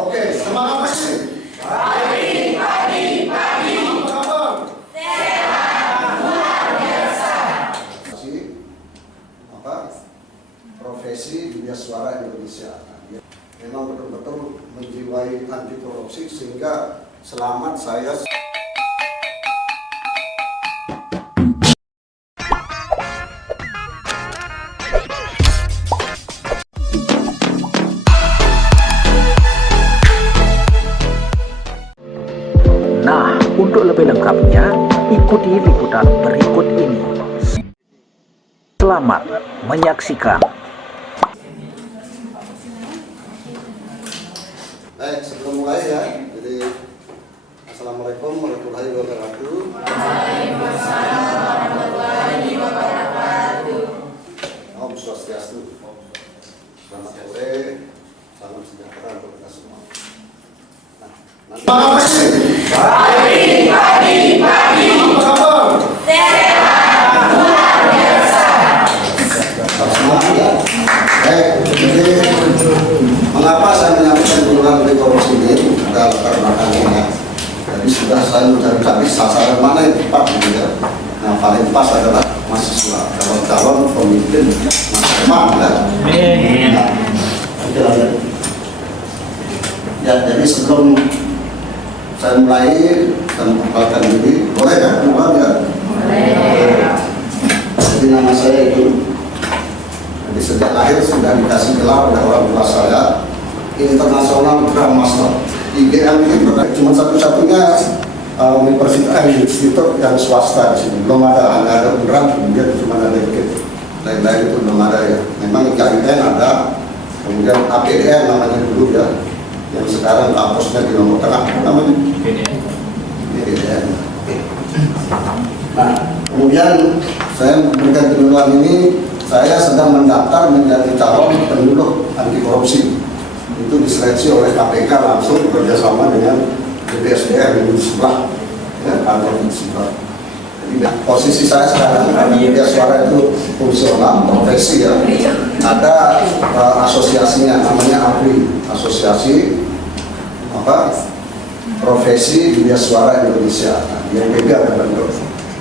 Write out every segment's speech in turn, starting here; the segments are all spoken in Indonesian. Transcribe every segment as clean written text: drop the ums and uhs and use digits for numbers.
Oke, semangat pagi. Pagi. Apa kabar? Sehat, luar biasa. Profesi dunia suara Indonesia. Memang betul-betul menjiwai anti korupsi sehingga selamat saya. Nah, untuk lebih lengkapnya, ikuti liputan berikut ini. Selamat menyaksikan. Baik, sebelum mulai ya, jadi Assalamualaikum warahmatullahi wabarakatuh. Waalaikumsalam warahmatullahi wabarakatuh. Om Swastiastu. Selamat sore, salam sejahtera untuk kita semua. Nah, pagi. Apa kabar? Sehat, luar biasa. Semangat ya. Baik, jadi mengapa saya menyampaikan penurunan anti korupsi ini? Ada latar belakangnya. Jadi sudah saya mencari sasaran mana yang tepat gitu ya. Nah, paling pas adalah mahasiswa, calon pemimpin masa depan ya. Nah, ya, jadi sebelum saya mulai dan memperkenalkan diri, boleh ya? Keluar ya? Boleh. Jadi nama saya itu, jadi sejak lahir sudah dikasih gelar oleh orang tua saya, International Grandmaster. IGM ini cuma satu-satunya universitas institut yang swasta di sini. Belum ada, hanya ada UNRAN, kemudian cuma ada dikit. Lain-lain itu belum ada ya. Memang IKN ada, kemudian APDN namanya dulu ya. Yang sekarang kampusnya di nomor tengah namanya PDN. Nah, kemudian saya memberikan penurunan ini, saya sedang mendaftar menjadi calon penyuluh anti korupsi. Itu diseleksi oleh KPK langsung bekerjasama dengan BPSDM di sebelah, ya, kantor di sebelah. Jadi posisi saya sekarang karena media suara itu fungsional, profesi ya. Ada asosiasinya namanya APRI, Asosiasi Profesi Dunia Suara Indonesia. Nah, yang beda ada bentuk.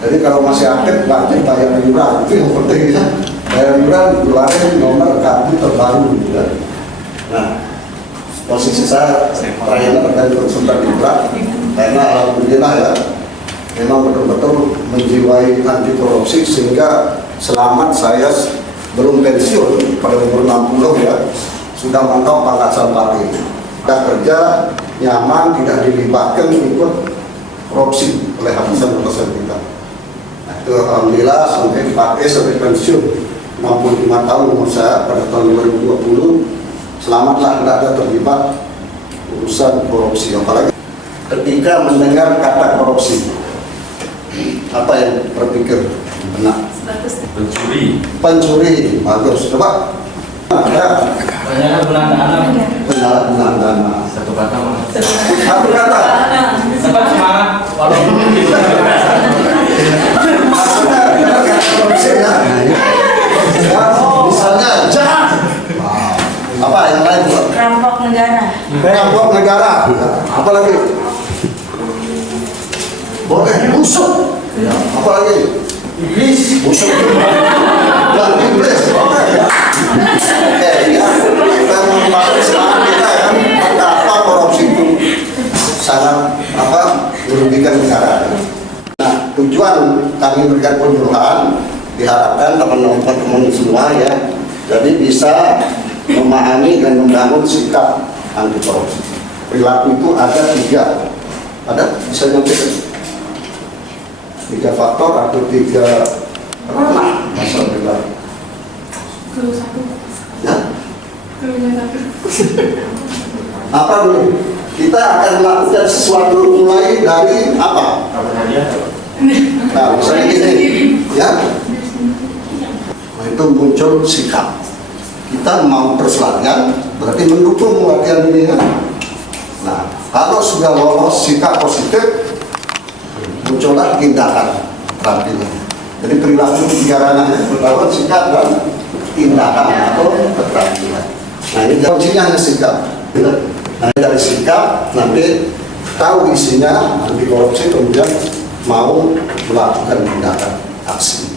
Jadi kalau masih aktif wajib bayar iuran, itu yang penting ya. Bayar iuran, keluarin nomor kartu terbaru gitu ya. Nah, posisi saya trainer dan konsultan iuran, karena alhamdulillah ya, memang betul-betul menjiwai anti korupsi sehingga selamat saya belum pensiun pada umur 60 ya, sudah mentok pangkat Salpati. Kita kerja nyaman, tidak dilibatkan ikut korupsi oleh atasan kita. Nah, itu alhamdulillah sampai dipakai sampai pensiun 65 tahun umur saya pada tahun 2020. Selamatlah tidak ada terlibat urusan korupsi. Apalagi ketika mendengar kata korupsi, apa yang berpikir benar? Pencuri. Bagus. Coba. Ada penyalahgunaan dana. Satu kata. Sempat semangat walaupun korupsi ya. Misalnya jahat. Apa yang lain? rampok negara. Rampok negara. Apa lagi? Boleh busuk. Apa lagi? Iblis. Busuk. Dan iblis. Oke. Oke ya. Kita membahas semangat kita ya. Betapa korupsi itu sangat merugikan negara. Nah, tujuan kami memberikan penyuluhan diharapkan teman-teman semua ya, jadi bisa memahami dan membangun sikap anti korupsi. Perilaku itu ada 3, bisa nyampaikan 3 faktor atau 3 ranah masalah perilaku. Kalau satu. Ya? Kalau satu. Apa dulu? Kita akan melakukan sesuatu mulai dari apa? Nah, misalnya gini, ya. Nah, itu muncul sikap. Kita mau berselarian, berarti mendukung latihan ini. Nah, kalau sudah lolos sikap positif, muncullah tindakan terakhir. Jadi perilaku 3 ranah, pertama sikap dan tindakan atau keterampilan. Nah, ini kuncinya hanya sikap. Nah, dari sikap nanti tahu isinya anti korupsi, kemudian mau melakukan tindakan aksi.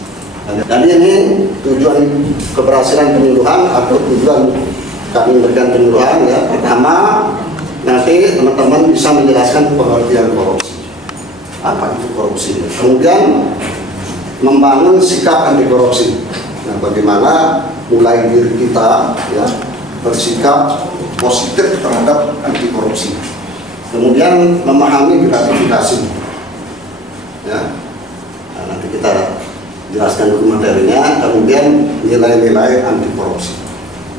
Dan ini tujuan keberhasilan penyuluhan atau tujuan kami memberikan penyuluhan ya. Pertama, nanti teman-teman bisa menjelaskan pengertian korupsi. Apa itu korupsi? Kemudian membangun sikap anti korupsi. Nah, bagaimana mulai diri kita ya bersikap positif terhadap anti korupsi. Kemudian memahami gratifikasi. Ya. Nah, nanti kita jelaskan dulu materinya, kemudian nilai-nilai anti korupsi.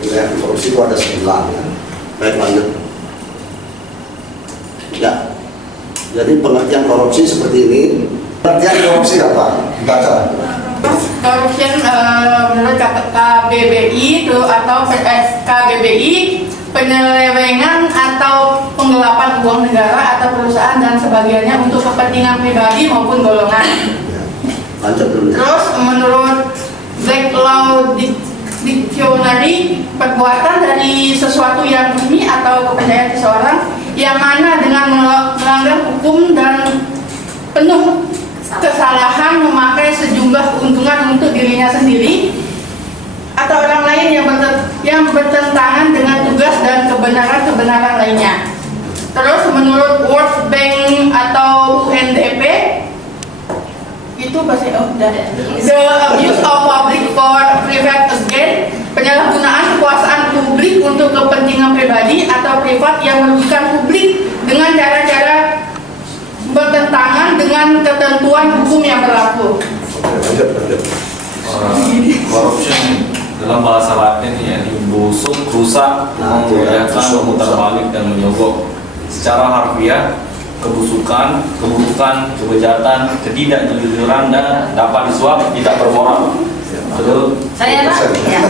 Nilai anti korupsi itu ada 9 ya. Baik, lanjut. Ya. Jadi pengertian korupsi seperti ini. Pengertian korupsi apa? Baca. Korupsi menurut KBBI itu atau KBBI penyelewengan atau penggelapan uang negara atau perusahaan dan sebagiannya untuk kepentingan pribadi maupun golongan. Ya. Lanjut dulu. Terus menurut Black Law Dictionary, perbuatan dari sesuatu yang resmi atau kepercayaan seseorang yang mana dengan melanggar hukum dan penuh kesalahan memakai sejumlah keuntungan untuk dirinya sendiri atau orang lain yang bertentangan dengan tugas dan kebenaran lainnya. Terus menurut World Bank atau UNDP itu pasti the abuse of public for private gain, penyalahgunaan kekuasaan publik untuk kepentingan pribadi atau privat yang merugikan publik dengan cara-cara bertentangan dengan ketentuan hukum yang berlaku. Lanjut. Corruption dalam bahasa Latin ya busuk, rusak, memudahkan, memutar balik dan menyogok. Secara harfiah, kebusukan, keburukan, kebejatan, ketidakjujuran dan dapat disuap, tidak bermoral. Betul? Saya Pak, ya.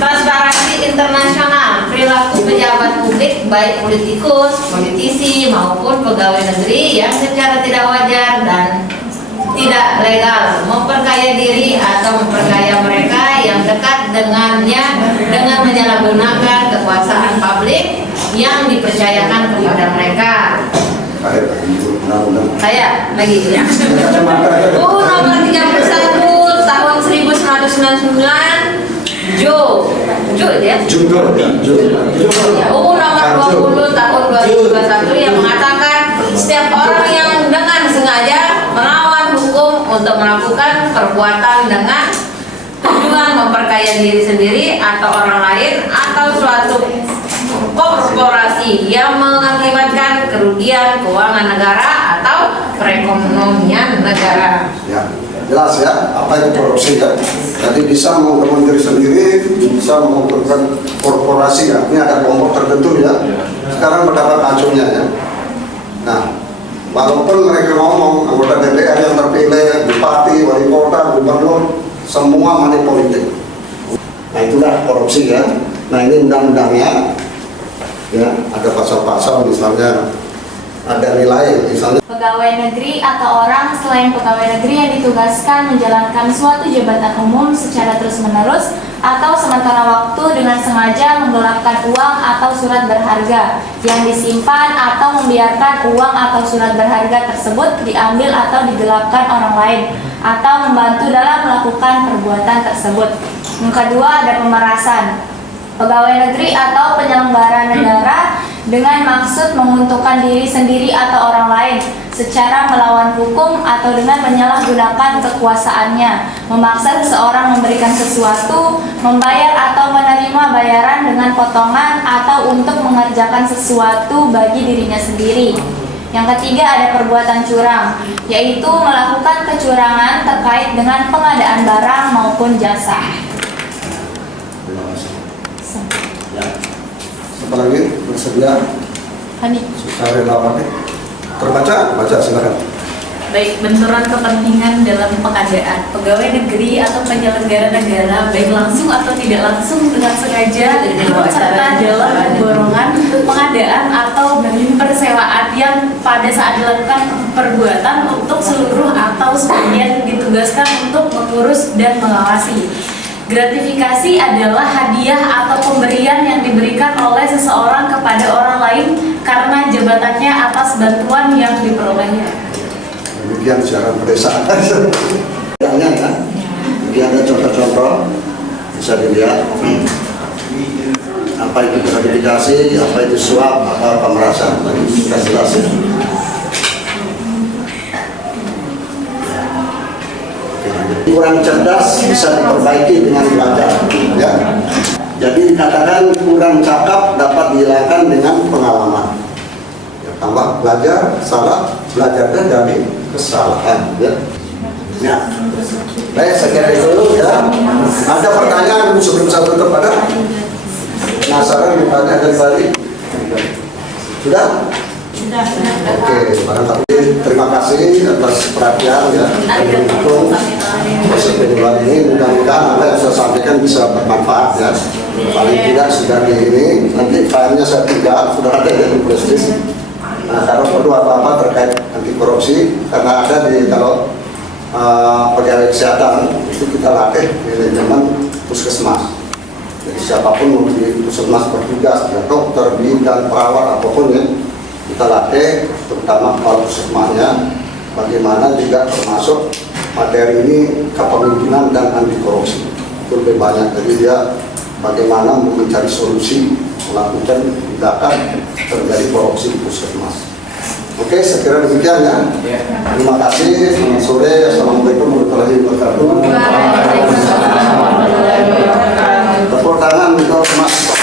Transparansi internasional perilaku pejabat publik baik politikus, politisi maupun pegawai negeri yang secara tidak wajar dan tidak legal memperkaya diri atau memperkaya mereka yang dekat dengannya dengan menyalahgunakan kekuasaan publik yang dipercayakan kepada mereka. Saya lagi ya. Nomor 31 tahun 1999 Jo ya. Nomor 20 tahun 2021 yang mengatakan setiap orang yang dengan sengaja melawan hukum untuk melakukan perbuatan dengan tujuan memperkaya diri sendiri atau orang lain atau suatu korporasi yang mengakibatkan kerugian keuangan negara atau perekonomian negara. Ya, jelas ya apa itu korupsi ya. Jadi bisa menguntungkan diri sendiri, bisa menguntungkan korporasi ya. Ini ada kelompok tertentu ya. Sekarang mendapat acuannya ya. Nah, walaupun mereka ngomong anggota DPR yang terpilih, bupati, wali kota, gubernur, semua money politik. Nah itulah korupsi ya. Nah ini undang-undangnya ya, ada pasal-pasal misalnya ada nilai misalnya pegawai negeri atau orang selain pegawai negeri yang ditugaskan menjalankan suatu jabatan umum secara terus-menerus atau sementara waktu dengan sengaja menggelapkan uang atau surat berharga yang disimpan atau membiarkan uang atau surat berharga tersebut diambil atau digelapkan orang lain atau membantu dalam melakukan perbuatan tersebut. Yang kedua ada pemerasan. Pegawai negeri atau penyelenggara negara dengan maksud menguntungkan diri sendiri atau orang lain secara melawan hukum atau dengan menyalahgunakan kekuasaannya, memaksa seseorang memberikan sesuatu, membayar atau menerima bayaran dengan potongan atau untuk mengerjakan sesuatu bagi dirinya sendiri. Yang ketiga ada perbuatan curang, yaitu melakukan kecurangan terkait dengan pengadaan barang maupun jasa. ya. Apalagi bersedia sukarelawan terbaca, baca silakan. Baik, benturan kepentingan dalam pengadaan pegawai negeri atau penyelenggara negara baik langsung atau tidak langsung dengan sengaja serta dalam pemborongan pengadaan atau persewaan yang pada saat dilakukan perbuatan untuk seluruh atau sebagian ditugaskan untuk mengurus dan mengawasi. Gratifikasi adalah hadiah atau pemberian yang diberikan oleh seseorang kepada orang lain jabatannya atas bantuan yang diperolehnya. Demikian siaran pedesaan. Ya, jadi ada contoh-contoh bisa dilihat apa itu gratifikasi, apa itu suap, apa pemerasan. Tadi sudah jelas ya. Kurang cerdas bisa diperbaiki dengan belajar, ya. Jadi dikatakan kurang cakap dapat dihilangkan dengan pengalaman. Ya, tambah belajar, salah belajarnya dari kesalahan, ya. Ya. Baik, saya kira itu dulu ya. Ada pertanyaan sebelum saya tutup, ada? Penasaran ditanya dari tadi? Sudah? Oke, barangkali terima kasih atas perhatian ya. Untuk proses penjualan ini mudah-mudahan apa yang saya sampaikan bisa bermanfaat ya. Paling tidak sudah di ini, nanti filenya saya tinggal, sudah ada di prestis. Nah, kalau perlu apa-apa terkait anti korupsi, karena ada di kalau pegawai kesehatan itu kita latih manajemen puskesmas. Jadi siapapun mau di puskesmas bertugas, ya dokter, bidan, perawat, apapun ya, kita latih, terutama kepala puskesmasnya, bagaimana juga termasuk materi ini kepemimpinan dan anti korupsi. Itu lebih banyak. Jadi dia bagaimana mencari solusi melakukan tindakan terjadi korupsi di puskesmas. Oke, saya kira demikian ya. Terima kasih. Selamat sore. Assalamualaikum warahmatullahi wabarakatuh. Tepuk tangan untuk Mas